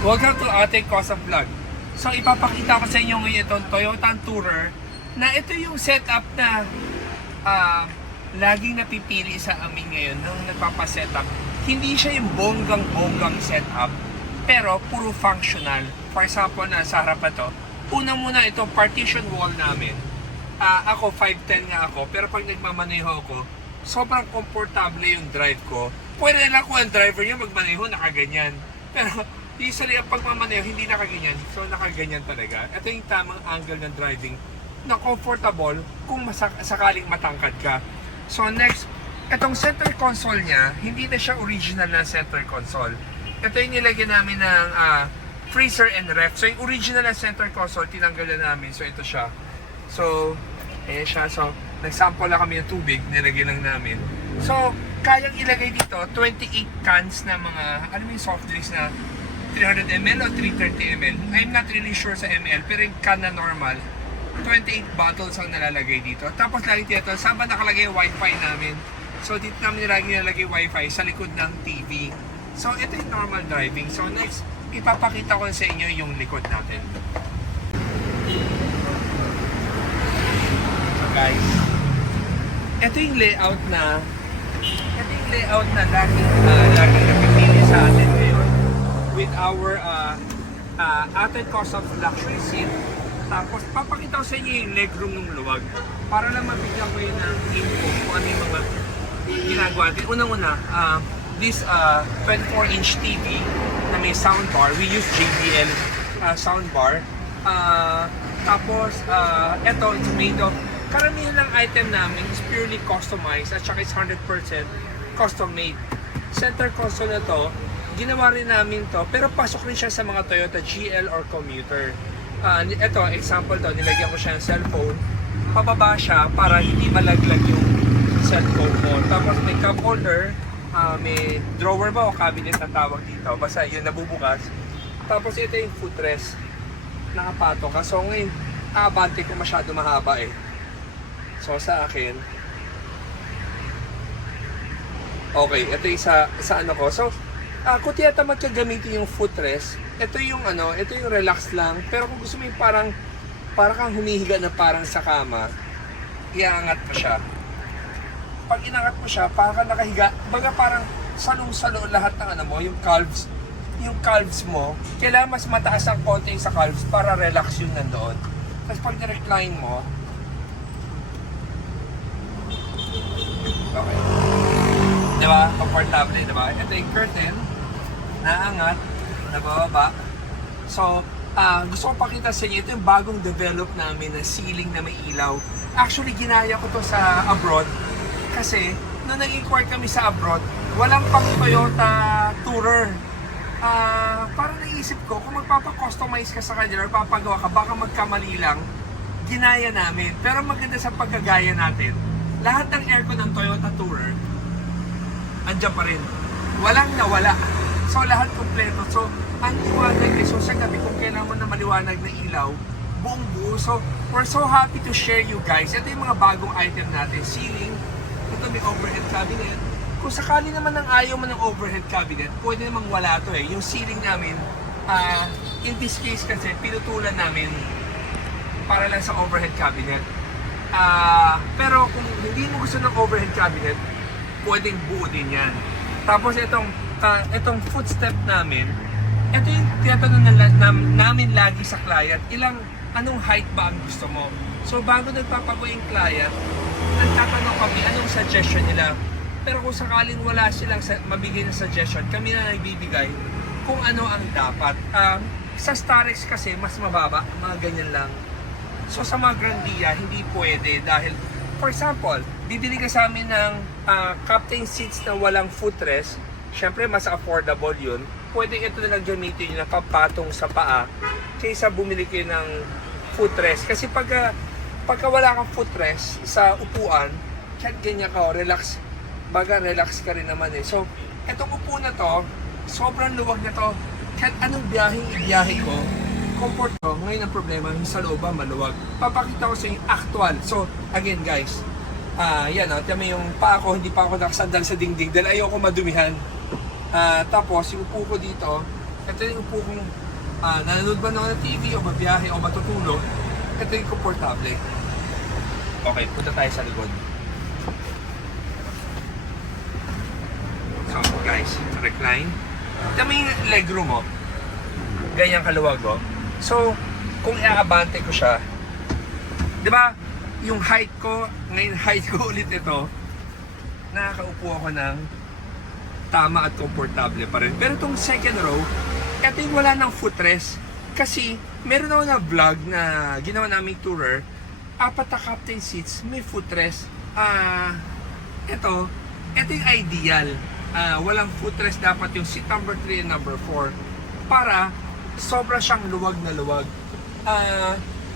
Welcome to Ate Cosa Vlog. So ipapakita ko sa inyo ngayon itong Toyota Tourer na ito yung setup na laging napipili sa amin ngayon nung nagpapasetup. Hindi siya yung bonggang-bonggang setup, pero puro functional. For example, na sa harapan to, una muna itong partition wall namin. Ako 5'10 nga ako, pero pag nagmamaneho ako, sobrang komportable yung drive ko. Pwede lang kung ang driver niya magmaneho nakaganyan. Pero usually ang pagmamaneho hindi nakaganyan, so nakaganyan talaga. Ito yung tamang angle ng driving na comfortable kung sakaling matangkad ka. So next, itong center console niya, hindi na siya original na center console. Ito yung nilagyan namin ng freezer and ref. So yung original na center console, tinanggal na namin. So ito siya. So, ayan siya. So, nagsample lang kami ng tubig, nilagyan lang namin. So, kayang ilagay dito 28 cans na mga, ano yung soft drinks na 300 ml o 330 ml. I'm not really sure sa ml, pero yung can na normal, 28 bottles ang nalalagay dito. Tapos lagi dito, saan ba nakalagay yung wifi namin? So, dito namin lagi nilalagay wifi sa likod ng TV. So, ito yung normal driving. So, next, ipapakita ko sa inyo yung likod natin. Guys, ito yung layout na laging napipili sa atin ngayon with our Ate Cosa Luxury seat. Tapos papakita ko sa inyo yung legroom ng luwag para lang mabigyan ko yun ng info kung ano yung mga ginagawa natin. Unang-una, this 24-inch TV na may soundbar. We use JBL soundbar. Tapos ito, it's made of, karamihan ng item namin is purely customized at saka it's 100% custom made. Center console na to, ginawa rin namin to, pero pasok rin siya sa mga Toyota GL or commuter. Ito, example to, nilagyan ko siya ng cellphone, pababa siya para hindi malaglag yung cellphone mo. Tapos may cup holder, may drawer ba o cabinet na tawag dito, basta yun nabubukas. Tapos ito yung footrest, nakapato ka. So ngayon, abante ko masyado mahaba eh. So sa akin, okay, ito yung sa ano ko. So, kung tinatamad ka gamitin yung footrest, ito yung relax lang. Pero kung gusto mo yung parang kang humihiga na parang sa kama, iangat mo siya. Pag inangat mo siya, parang kang nakahiga, baga parang salong-salo lahat ng yung calves mo, kailangan mas mataas ang konti sa calves para relax yung nandoon. Tapos pag nirecline mo, okay. Diba? Comfortable, diba? Ito yung curtain, naangat, nabababa. So, gusto ko pakita sa inyo, ito yung bagong develop namin na ceiling na may ilaw. Actually, ginaya ko to sa abroad kasi nung nag-inquire kami sa abroad, walang pang Toyota Tourer. Parang naisip ko, kung magpapa-customize ka sa kanya or papagawa ka, baka magkamali lang, ginaya namin. Pero maganda sa pagkagaya natin, lahat ng aircon ng Toyota Tourer, andyan pa rin. Walang nawala. So, lahat kompleto. So, ang liwanag eh. So, sa gabi kung kailangan mo na maliwanag na ilaw, buong buo. So, we're so happy to share you guys. Ito yung mga bagong item natin. Ceiling. Ito may overhead cabinet. Kung sakali naman ng ayaw mo ng overhead cabinet, pwede namang wala to eh. Yung ceiling namin, in this case kasi, pinutulan namin para lang sa overhead cabinet. Pero kung hindi mo gusto ng overhead cabinet, pwedeng buo din yan. Tapos itong footstep namin, ito yung tinatanong namin lagi sa client, anong height ba ang gusto mo? So bago nagpapago yung client, nagtatanong kami anong suggestion nila. Pero kung sakaling wala silang mabigay na suggestion, kami na nagbibigay kung ano ang dapat. Sa Starex kasi mas mababa, mga ganyan lang. So sa mga Grandia, hindi pwede dahil, for example, bibili ka sa amin ng captain seats na walang footrest, syempre mas affordable yun. Pwede ito na lang gamitin yung nakapatong sa paa kaysa bumili kayo ng footrest. Kasi pagka wala kang footrest sa upuan, kahit ganyan ka, relax ka rin naman eh. So, itong upo na to, sobrang luwag na to. Kahit anong biyahe ko, comfort ko. Ngayon ang problema, yung sa loob maluwag. Papakita ko sa inyo actual. So, again guys, yan tama yung paa ko, hindi pa ako nakasandal sa dingding dahil ayoko madumihan. Tapos yung upo ko dito, Ito yung upo kong nanonood ba ng TV o mabiyahe o matutulog. Ito yung komportable. Okay, punta tayo sa likod. So guys, recline. Ito may legroom mo. Ganyan kaluwag mo. So, kung iaabante ko siya, di ba, yung height ko, ngayon height ko ulit ito, nakakaupo ako ng tama at komportable pa rin. Pero itong second row, ito yung wala ng footrest. Kasi, meron ako na vlog na ginawa naming tourer, 4 na captain seats, may footrest. Ito yung ideal. Walang footrest, dapat yung seat number 3 and number 4 para sobra siyang luwag na luwag.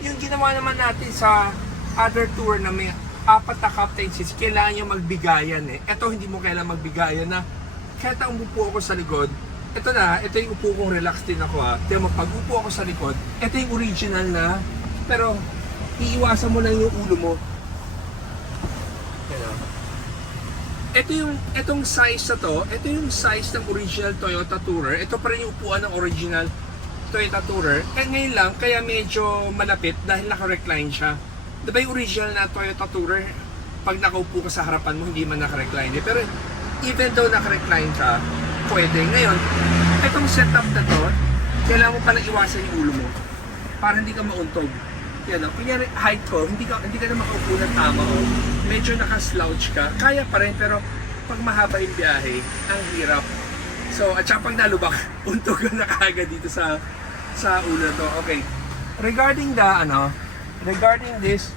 Yung ginawa naman natin sa other tour na may 4 na captain seats, kailangan nyo magbigayan eh. Ito hindi mo kailangan magbigayan na kahit ang umupo ako sa likod, ito yung upo kong relax din ako Kaya pag-upo ako sa likod, ito yung original na, pero iiwasan mo lang yung ulo mo. Itong size na to, ito yung size ng original Toyota Tourer. Ito pa rin yung upuan ng original Toyota Tourer. Ngayon lang, kaya medyo malapit dahil naka-recline siya. Diba yung original na Toyota Tourer, pag nakaupo ka sa harapan mo, hindi man naka-recline. Pero even though naka-recline ka, pwede. Ngayon, itong setup na to, kailangan mo pala iwasan yung ulo mo para hindi ka mauntog. Yan o, kunyari height ko, hindi ka na makaupo ng tama o medyo naka-slouch ka, kaya pa rin, pero pag mahaba yung biyahe, ang hirap. So, at saka pag nalubak, untog ka na kaagad dito sa ulo to. Okay, regarding this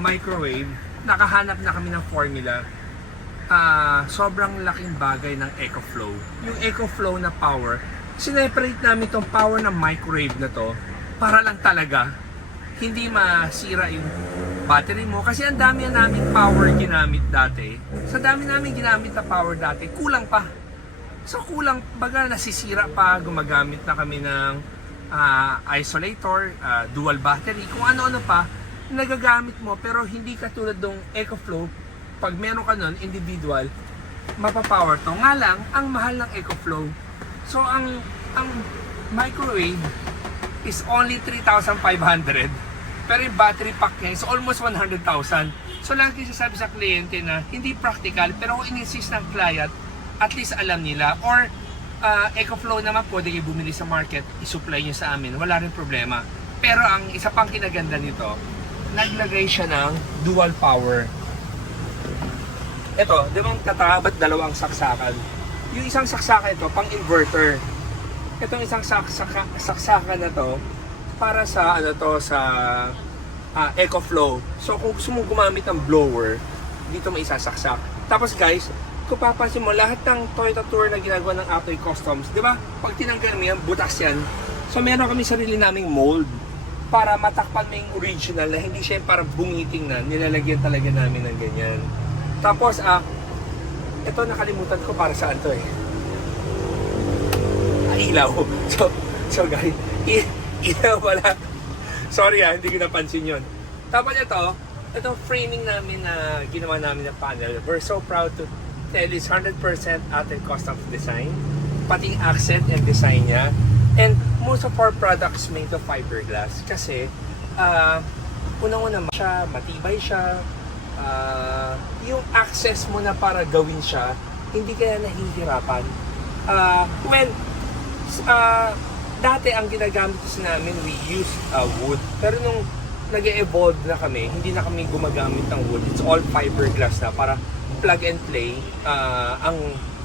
microwave, nakahanap na kami ng formula. Sobrang laking bagay ng EcoFlow. Yung EcoFlow na power, sineparate namin itong power ng microwave na to para lang talaga hindi masira yung battery mo. Kasi ang dami na namin power ginamit dati. Sa dami namin ginamit na power dati, kulang pa. So kulang, baga nasisira pa, gumagamit na kami ng isolator, dual battery, kung ano-ano pa, nagagamit mo, pero hindi katulad ng EcoFlow. Pag meron ka nun, individual, mapapower to. Nga lang, ang mahal ng EcoFlow. So ang microwave is only 3,500. Pero yung battery pack niya is almost 100,000. So lagi sasabi sa kliyente na hindi practical, pero kung in-insist ng client, at least alam nila. Or EcoFlow naman, pwede kayo bumili sa market, isupply nyo sa amin, wala rin problema. Pero ang isa pang kinaganda nito, naglagay siya ng dual power. Ito, di ba tatabat dalawang saksakan? Yung isang saksakan ito, pang inverter. Itong isang saksakan na to, para sa sa EcoFlow. So kung gusto mong gumamit ng blower, dito may isasaksak. Tapos guys, kung papansin mo, lahat ng Toyota Tourer na ginagawa ng Apple Customs, di ba? Pag tinanggal mo yan, butas yan. So meron kami sarili naming mold para matakpan mo yung original na hindi siya para bungiting na, nilalagyan talaga namin ng ganyan. Tapos, ito nakalimutan ko para saan to eh. Ilaw. So guys, ilaw pala. Sorry hindi ko napansin yun. Tapos ito framing namin na ginawa namin ng panel. We're so proud to tell it's 100% Apple Custom design. Pati accent and design niya. And most of our products made of fiberglass. Kasi, unang-una siya, matibay siya. Yung access mo na para gawin siya, hindi kaya nahihirapan. Dati ang ginagamit kasi namin, we use wood. Pero nung nag-evolve na kami, hindi na kami gumagamit ng wood. It's all fiberglass na para plug and play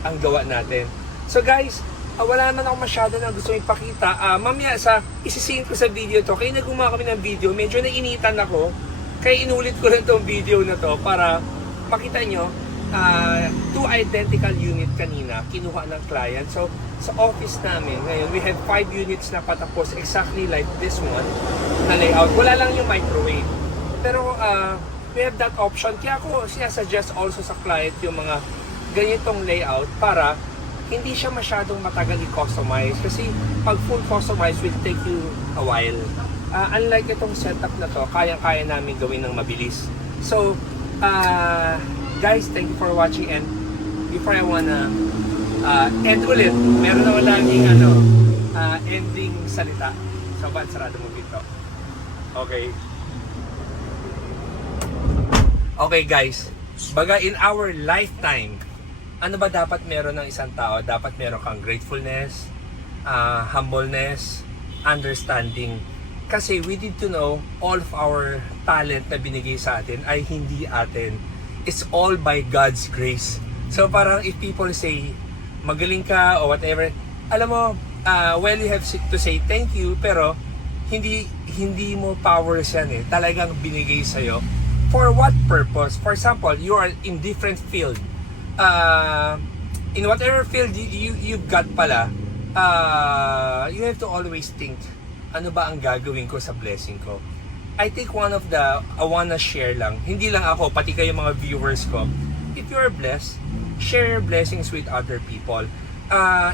ang gawa natin. So guys, wala naman ako masyado na gusto ipakita. Mamaya isisihin ko sa video to. Kaya naggumawa kami ng video, medyo nainitan ako. Kaya inulit ko lang tong video na to para makita nyo. 2 identical unit kanina, kinuha ng client. So, sa office namin, ngayon, we have 5 units na patapos exactly like this one na layout. Wala lang yung microwave. Pero, we have that option. Kaya ako sinasuggest also sa client yung mga ganitong layout para hindi siya masyadong matagal i-customize. Kasi, pag full customize will take you a while. Unlike itong setup na to, kayang-kaya namin gawin ng mabilis. So, guys, thank you for watching, and before I wanna And ulit, meron naman laging ending salita. So, ba't sarado mo dito? Okay. Okay guys, baga in our lifetime, ano ba dapat meron ng isang tao? Dapat meron kang gratefulness, humbleness, understanding. Kasi we need to know all of our talent na binigay sa atin ay hindi atin. It's all by God's grace. So parang if people say, magaling ka or whatever, alam mo, well you have to say thank you, pero hindi mo powers yan eh. Talagang binigay sa'yo. For what purpose? For example, you are in different field. In whatever field you've got pala, you have to always think, ano ba ang gagawin ko sa blessing ko? I think one of the, I wanna share lang, hindi lang ako, pati kayo mga viewers ko, if you are blessed, share your blessings with other people.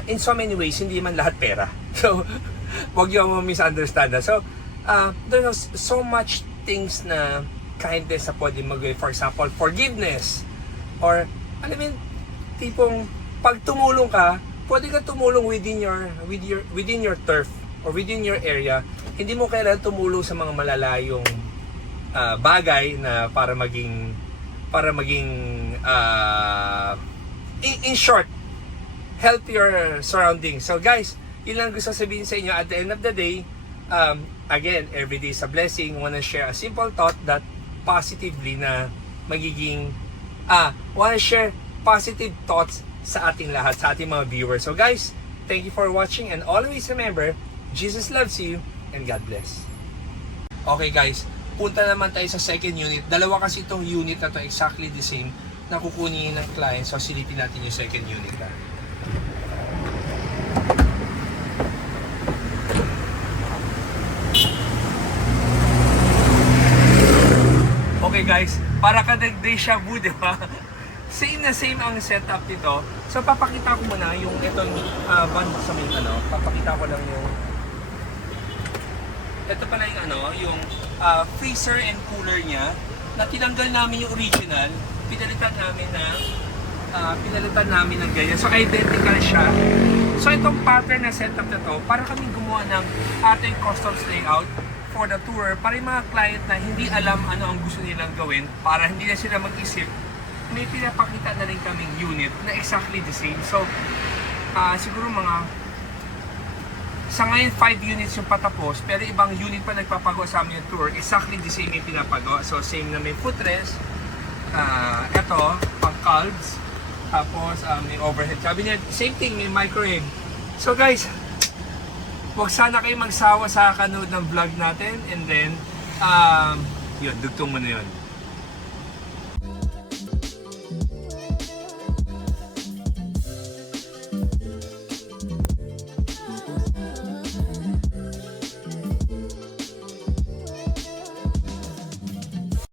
In so many ways, hindi man lahat pera. So, wag niyo mo misunderstand. So, there's so much things na kindness na pwede mag-gawin. For example, forgiveness. Or, alam mo, tipong, pag tumulong ka, pwede ka tumulong within your turf or within your area. Hindi mo kailangan tumulong sa mga malalayong bagay na para maging in short, help your surroundings. So guys, yun lang gusto sabihin sa inyo. At the end of the day, again, every day is a blessing. I wanna share a simple thought that positively na magiging wanna share positive thoughts sa ating lahat, sa ating mga viewers. So guys, thank you for watching and always remember, Jesus loves you and God bless. Okay guys, punta naman tayo sa second unit. Dalawa kasi itong unit na to, exactly the same na kukunin ng client. So silipin natin yung second unit na. Okay guys, para ka nag-deja vu, di ba? Same na same ang setup nito. So papakita ko muna yung itong band sa may papakita ko lang yung ito pala yung freezer and cooler niya na tinanggal namin yung original, pinalitan namin ng ganyan. So identical siya. So itong pattern na setup na to, para kami gumawa ng ating customs layout for the tour, para yung mga client na hindi alam ano ang gusto nilang gawin, para hindi na sila mag-isip, may pinapakita na rin kaming unit na exactly the same. So siguro sa ngayon 5 units yung patapos, pero ibang unit pa nagpapagawa sa amin yung tour, exactly the same yung pinapagawa. So same na may footrest, ito pang calves, tapos may overhead cabinet, same thing, may microwave. So guys, huwag sana kayo magsawa sa kanood ng vlog natin, and then yun, dugtong mo na yun.